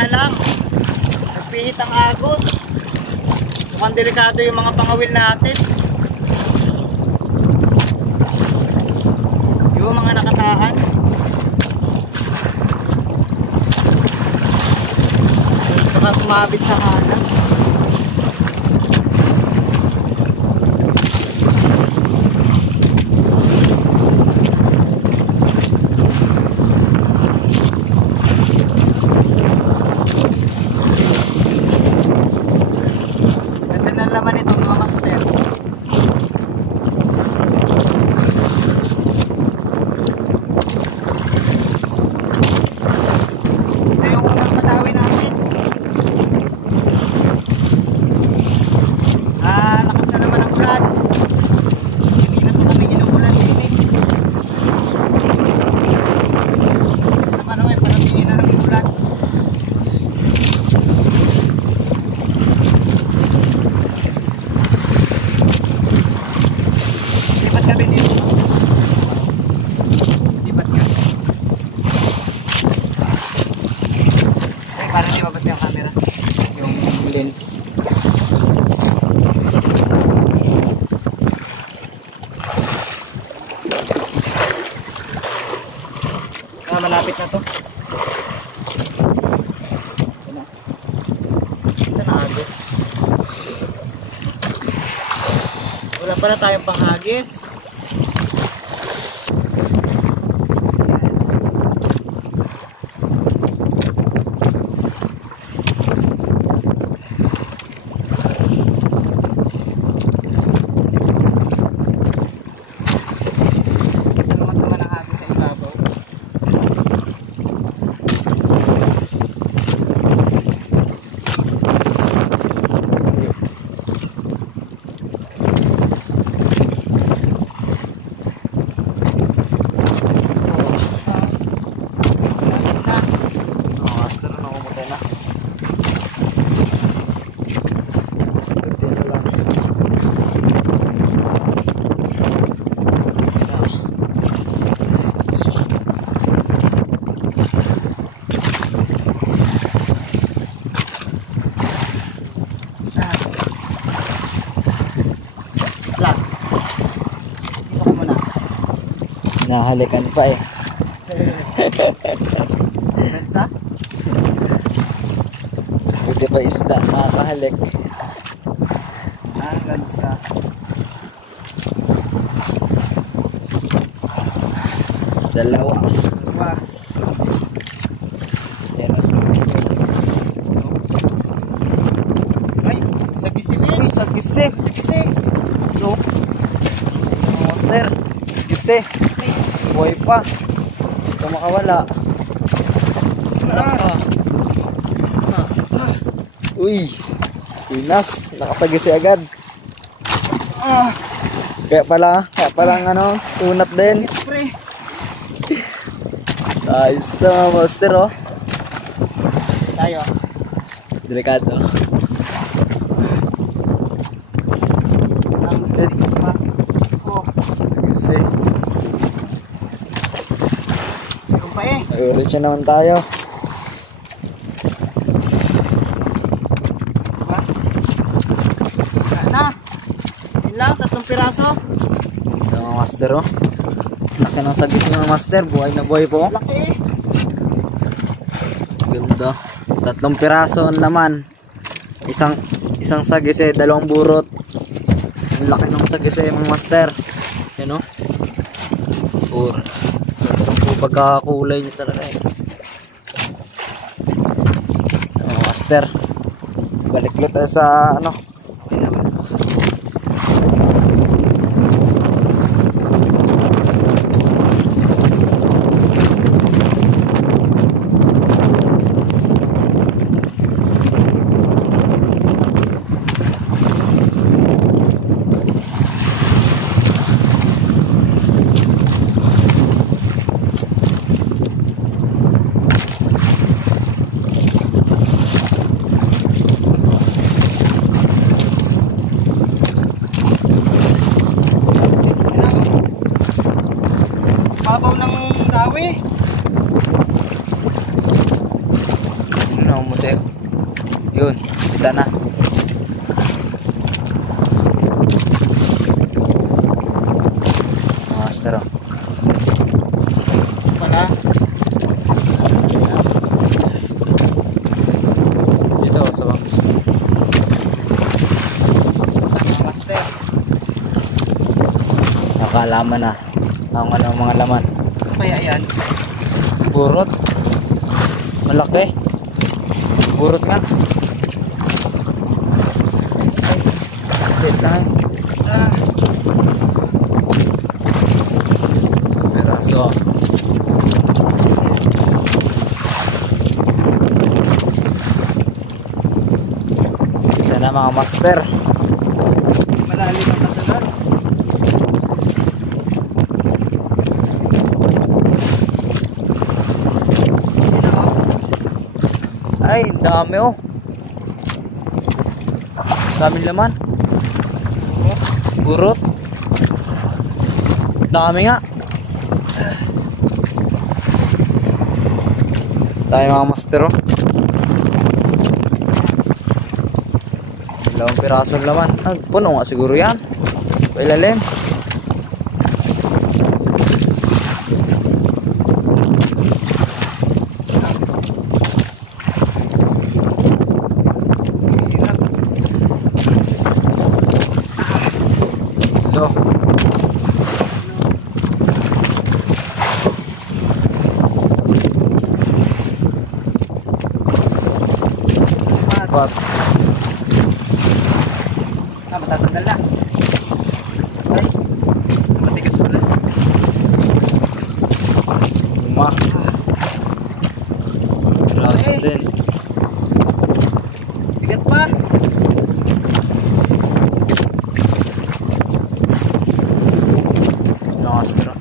Kaya lang, nagpihit ang agos. Mukhang delikado yung mga pangawil natin. Yung mga nakataan. Baka sumabit sa kanan. Lens. Malapit na to. Isa na agos. Wala pala tayong panghagis. Nahalikan pa eh. Mensa? Buti pa isda, nakakahalik. Mensa. Dalawa. Yan. Ay, sagisi din. Ay, sagisi. Sagisi. No. Monster. Sagisi. Buhay pa. Ito makawala. Uy. Pinas. Nakasagisi agad. Kaya palang ano, tunat din. Ayos na mga monster oh. Tayo. Delikado. Sagisi. Ulit siya naman tayo. Na. Yun lang, 3 piraso. Ito mga master oh. Laki ng sagis mga master. Buhay na buhay po. Laki. Ganda. 3 piraso naman. Isang sagis eh, 2 burot. Ang laki ng sagis eh mga master. Yan oh. Pagkakulay niya talaga eh. Master, balik ulit tayo sa ano. Yun, kita na. Master oh. Pala. Dito sa bangs. Master. Nakalaman na. Ang ano mga laman. Ano kaya yan? Burot. Malaki. Burot nga. Wait lang. Ah, Isang piraso. Isa na mga master. malalim ang kasunod. Ay, dami oh. Daming laman. Burot. Dami nga. Tayo mga master oh. Dalawang pirasong laman. Ah, puno nga siguro yan. Pailalim. Ito. Pat. Matatanggal na. Ay, matigas pala. Luma. Piraso din. Bigat pa. Master.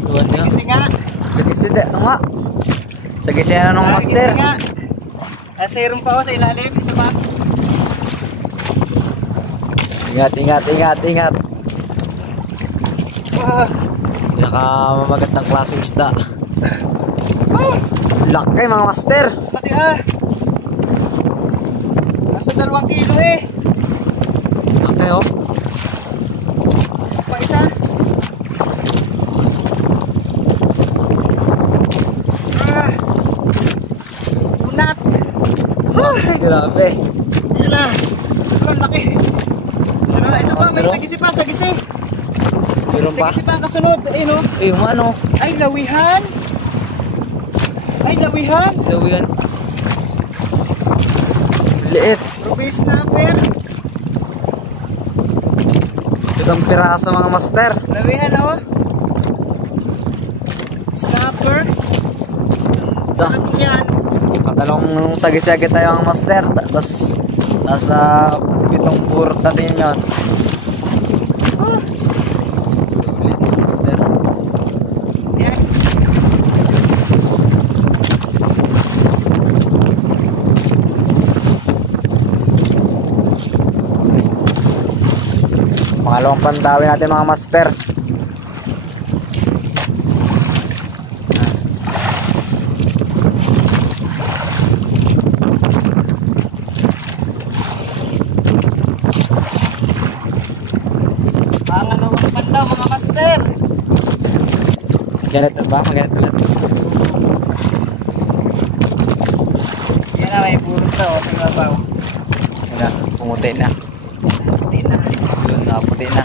Tuwan niya. Kasi nga. Sige, nga. Sige, na nung master. Kasi nga. Serum pa ako sa ilalim. Isa pa. Ingat, ingat, ingat, ingat. Ah. Pinakamamagat ng klaseng isda. Laki mga master. Laki ah. Nasa 2 kilo eh. Laki oh. Pa isa. Ah. Unat. Ay, Grabe. yun na. Ang laki. Ano, ito pa, may sagisi pa, sagisi. Meron pa? Sagisi pa ang kasunod. Ayun o. Eh, yung ano? Ay, lawihan. Ay, lawihan. Lawian. Liit. Ruby snapper. Itong piraso mga master. Lawihan o. Snapper. Sarap yan. Katalong sagi-sagi tayo ang master. Tapos nasa 7 burot natin yun. Oh. Sulit mga master. Yan. Pangalawang pandawi natin mga master. Pangalawang pandaw mga master. Ganito ba? Ganito ulit. Yan na, may purot to. Tingnan ba? Wala, pumuti na. Hindi na. Yun, nakaputi na.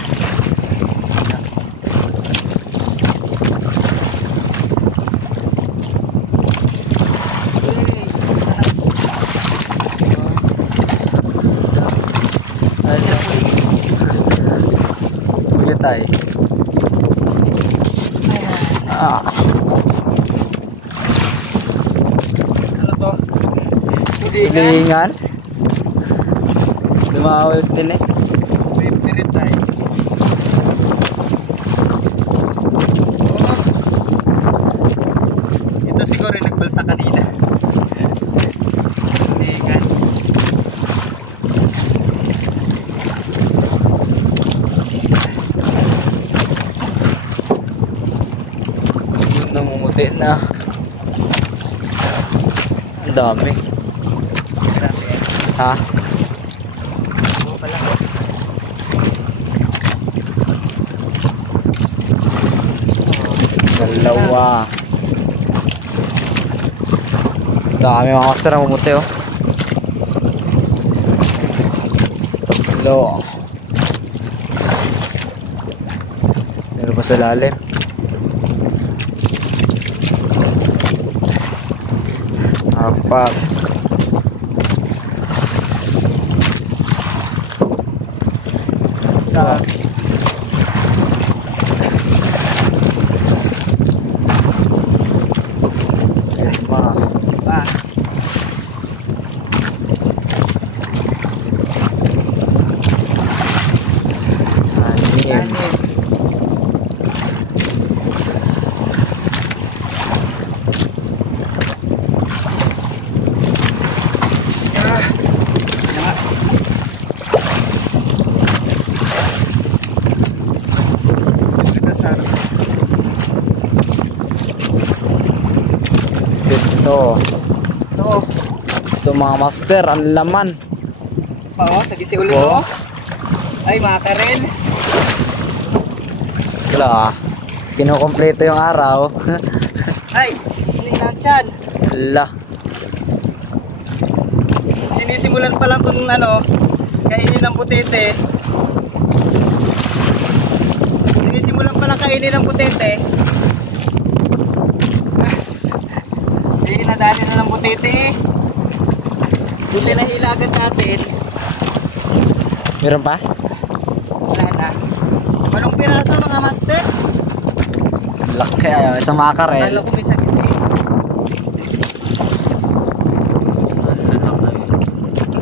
Kulit ay. Ah. Ano to? Hilingan. Lumawag din eh. May pirit tayo. Ito siguro yung nagbalta kanina. Hindi ka. Namumuti na. Ang dami. Piraso yan. Ha? Oo pala. Dalawa. Dami mga master na mumuti oh. Tatlo. Meron pa sa lalim. Apat. Lima. Pa. Anim. Anim. Pito. Ito. Ito mga master, ang laman. Pa oh, sagisi ulit Oo. oh. Ay, maka rin. Wala ah. Kinukompleto yung araw. Ay, sininan tiyan. Wala. Sinisimulan pa lang kung ano, kainin ng putete. Sinisimulan pa lang kainin ng putete. Hindi nadali na ng putete. Buti na hilagan natin. Meron pa? Wala na. Anong piraso mga master? Laki ay isang makarel. Kala ko may sagisi.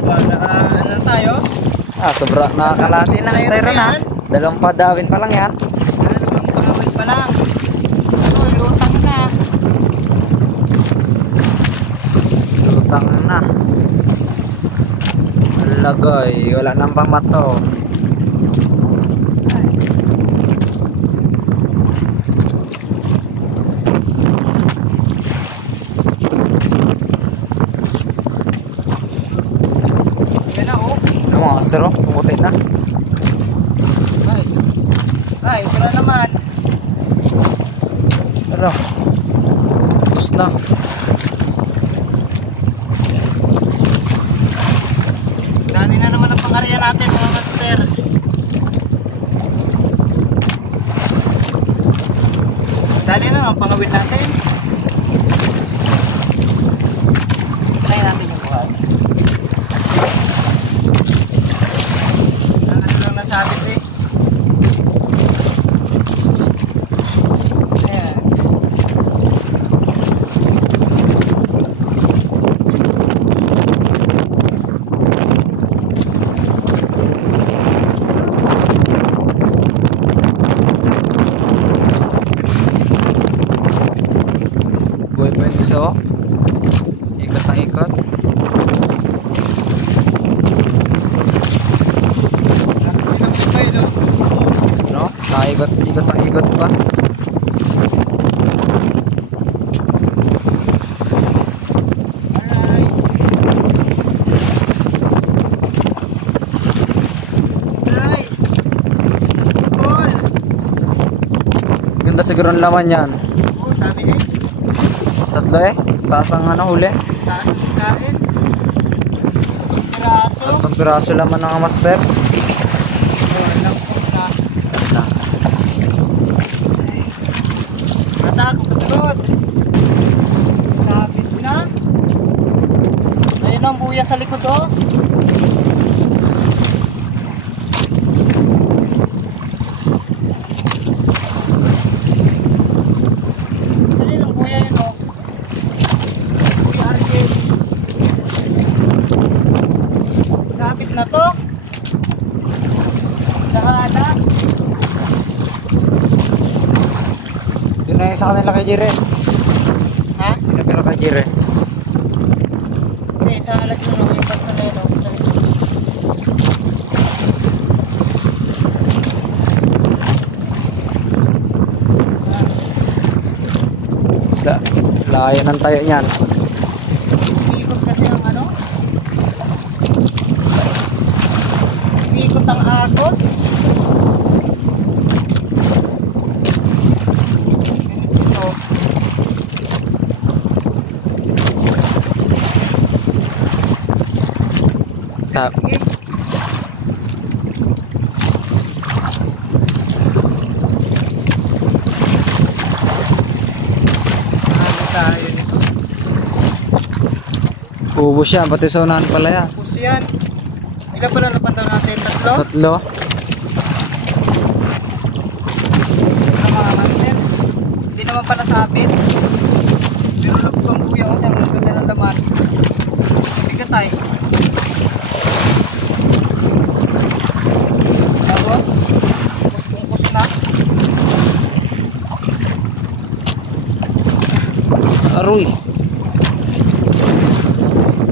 Ano na tayo? Sobra nakakalati na styro na. Dalawang padawin pa lang yan. Ano bang pangawin pa lang? Oh, lutang na. Lutang na. Lagay, wala nang pamato. Yan na oh. Ano mga master oh, pumuti na. Ay, wala naman. Pero, tapos na. Dali na naman ang pangarya natin mga master. Dali na ang pangawin natin. Try natin yung buhay. Ang ano lang nasabit eh. Ayan. Buhay pa yung isa oh. Ikot ang ikot. No? Ikot ang ikot pa. Ganda siguro ang laman yan. Oo, sabi eh. Tatlo eh. Taas ang ano huli. Taas ang kain. Piraso. Tatlong piraso laman ng master. Walang punta. Atak, kasunod. Sabit na. Ayun ang buya sa likod oh. Ayun ang buya yun oh. Buya Argel. Sabit na to. Sa ala. Yun na yung sa kanila kay Jire. Ha? Yun na pala kay Jire. Hindi, sa alat yun oh. Yung pansalero. Sa likod. Layo ng tayo niyan. Umiikot kasi ang ano. Umiikot ang agos. Ito. Sa Eh, tayo nito. ubos yan, pati sa unahan pala yan. Tapos yan. Ilan pala napandaw natin? Tatlo? Tatlo. Ang mga master. Hindi naman pala sabit. Pero lagpang kuya o tayo ganda ng laman. Bigat tayo. Bago. Kus na. Aroy.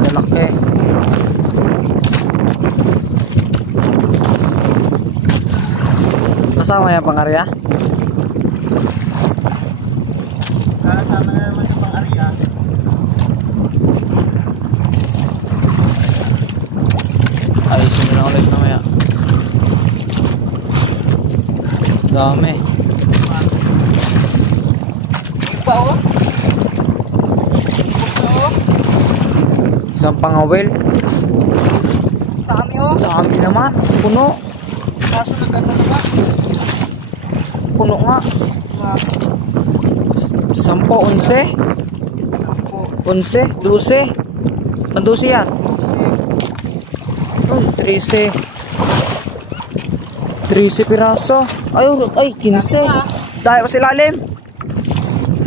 Lalaki. Kasama yan pangarya? Nakasama na naman sa pang-arya. Ayusin mo na ulit mamaya. Dami. Iba o. Kus na o. Isang pangawil. Dami o. Dami naman. Puno. Kaso nagano naman. Puno nga. Diba? 10, 11. 11, 12. Pandusi yan. Uy, 13. 13 piraso. Ay, 15. Dahil pa sa ilalim.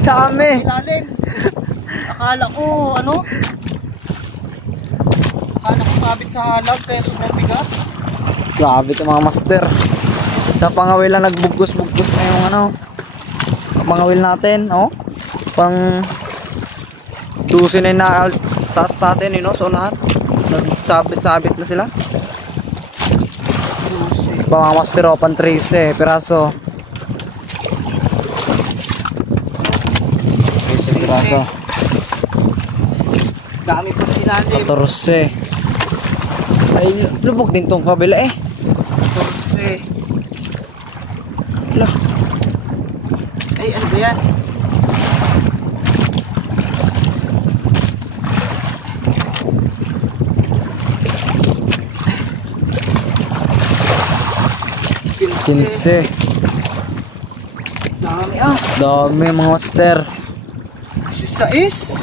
Dami. Ilalim. Akala ko, ano? Akala ko sabit sa halag kaya sobrang bigat. Grabe ito mga master. Sa pangawil lang nagbugos-bugos na yung ano. Pangawil natin, oh. Pang 12 na yung taas natin, yun, so unahan. Nagsabit-sabit na sila. Pa mga master, oh, pang 13 piraso. 13 piraso. Dami pa sa ilalim. 14. Ay, lubog din tong kabila eh. 14. Lah, Ay, ano ba yan? Kinse. Dami ah. Dami mga master. 16.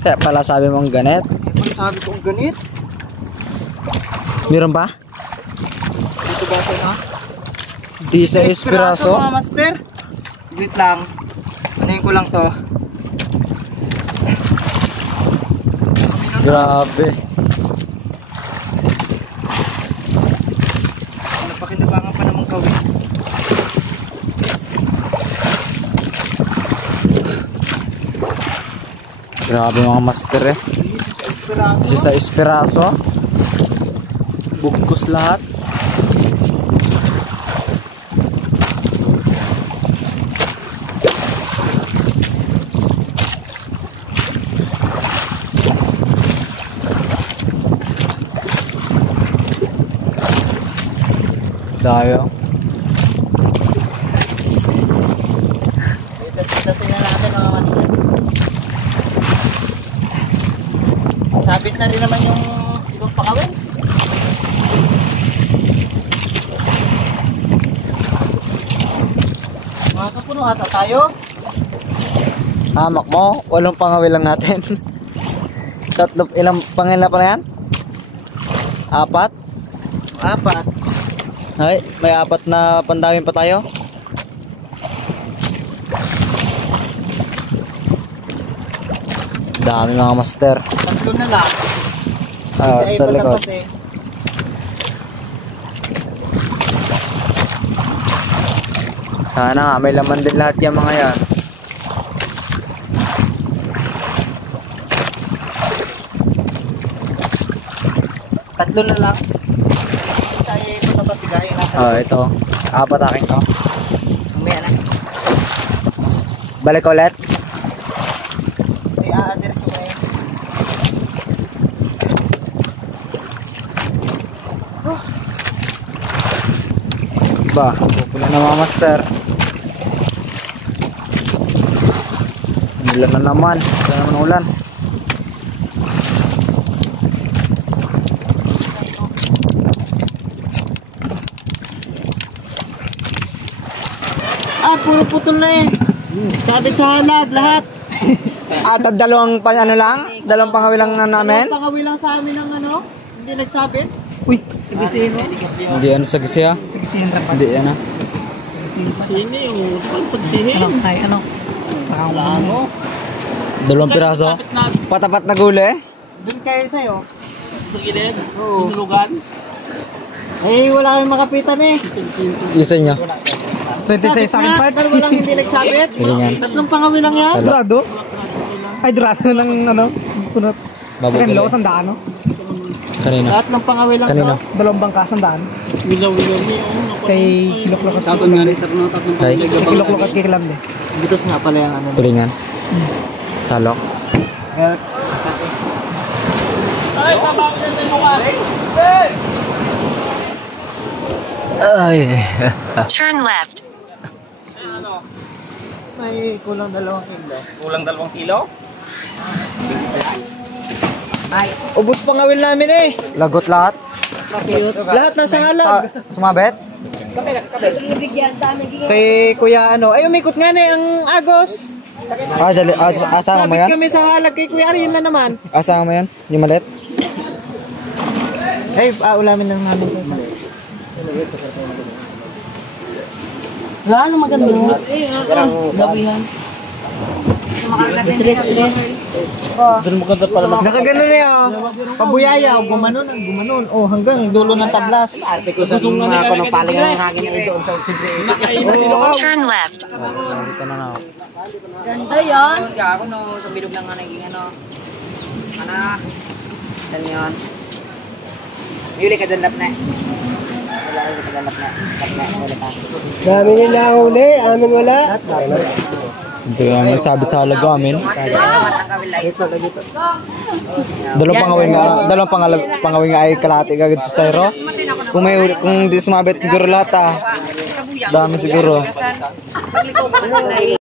Kaya pala sabi mong ganet. Ano sabi kong ganit? Meron ba? Dito ba ito na? 16 piraso. mga master. Wait lang. Anayin ko lang to. Grabe. Napakinabangan pa namang gawin. Grabe mga master eh. Dito sa 16 Esperanto. piraso. Bugkos lahat. Dayo. Itas-itasin na natin mga master. Sabit na rin naman yung ibang pakawin. Mga kapuno ata tayo. Hamak mo, walong pangawil lang natin. Tatlo, ilang pangila pa na yan? 4? Apat. Ay, may 4 na pandawin pa tayo. Dami mga master. Tatlo na lang. Ah, Isa sa iba likod. tapat eh. Sana nga, may laman din lahat yung mga yan. Tatlo na lang. Isa iba tapat bigayin natin. Oh, ito. 4 akin to. Mamaya na. Balik ulit. Ay, diretso ko eh. Ba, pupula na mga master. Ulan na naman. Wala naman ulan. Puro putol na eh. Sabit sa halag, lahat. At dalawang ano lang? Dalawang pangawil lang namin? Pangawi lang sa amin ang ano, hindi nagsabit. Uy! Sigisihin mo? Hindi ano sa gisi ha? Sigisihin lang. Hindi ano. Sigisihin yung pagsigisihin. Ano? Ay, ano? Ano? Dalawang piraso? Patapat na guli? Doon kayo sa'yo. Sa gilid? Oo. Hinulugan? Eh, wala kayong makapitan eh. Isa niya. 26 sa akin part. Pero walang hindi nagsabit. Ganyan. Tatlong pangawi lang yan. Dorado? Ay, dorado ng ano? Kunot. Bago Akin, guli. low, sandaan, no? Kanina. Tatlong pangawi lang Kanina. to. Dalawang bangka, sandaan. Wilaw-wilaw niyo. Kay Kiloklokat. Tapon nga rin, tatlong Kay? Kay Kiloklokat kay Kilamde. Bitos nga pala yung ano. Pulingan. Salok. Ay. Turn left. May kulang 2 kilo. Kulang 2 kilo? Ubus pangawil namin eh. Lagot lahat. Lahat nasa halag. Sumabit? Kay Kuya ano. Ay, umikot nga na ang Agos. Ah, dali. Asama mo Sabit yan? kami sa halag kay Kuya Ariel na naman. Asama mo yan? Yung malit? Ay, ulamin lang namin ito. Wala na maganda. Gabihan. Stress. Nakagano na yun. Pabuyaya o gumanon. O hanggang dulo ng tablas. Turn left. Dito na na. Ganda yan. Ako no, sa bilog lang nga naging ano. Ano? Saan yun? Yuli ka danlap na. Wala ka danlap na. Wala ka. Dami nila huli, amin wala. Hindi nga nagsabit sa halaga amin. Dalawang pangawin nga ay kalahati agad sa styro. Kung di sumabit siguro lahat ah. Dami siguro.